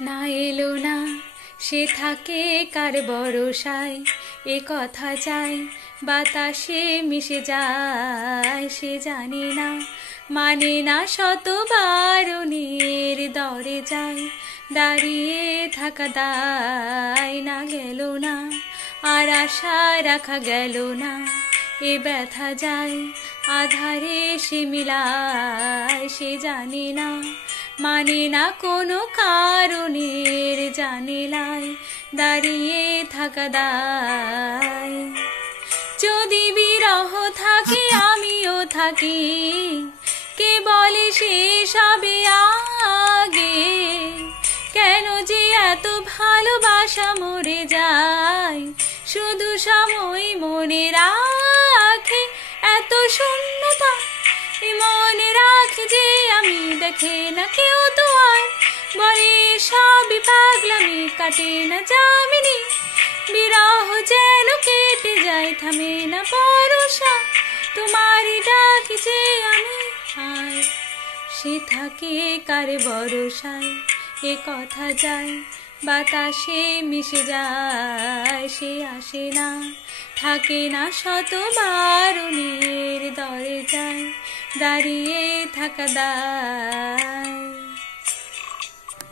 না এলো না সে থাকে কার ভরসায়, এ কথা চাই বাতাসে মিশে যায়। সে জানে না মানে না শত বারণের দরে যায়, দাঁড়িয়ে থাকা দায়। না গেল না আর আশা রাখা গেল না, এ ব্যথা যায় আধারে সে মিলায়। সে জানে না মানে না কোনো কারণের জানেলায় দাঁড়িয়ে থাকা দায়। যদি বিরহ থাকে আমিও থাকি, কে বলে সে সবে আগে। কেন যে এত ভালোবাসা মরে যায়, শুধু সময় মনে রাখে। এত শূন্যতা মনে রাখে যে আমি, দেখে না কেউ তো আর বলে সবই পাগলামি। কাটে না যামিনী বিরহ যেন কেটে যায়, থামে না ভরসা তোমারই ডাকি যে আমি। আর সে থাকে কার ভরসায়, এ কথা যায় বাতাসে মিশে যায়। সে আসে না থাকে না শত বারণের দরে যায়, দাঁড়িয়ে থাকা দায়।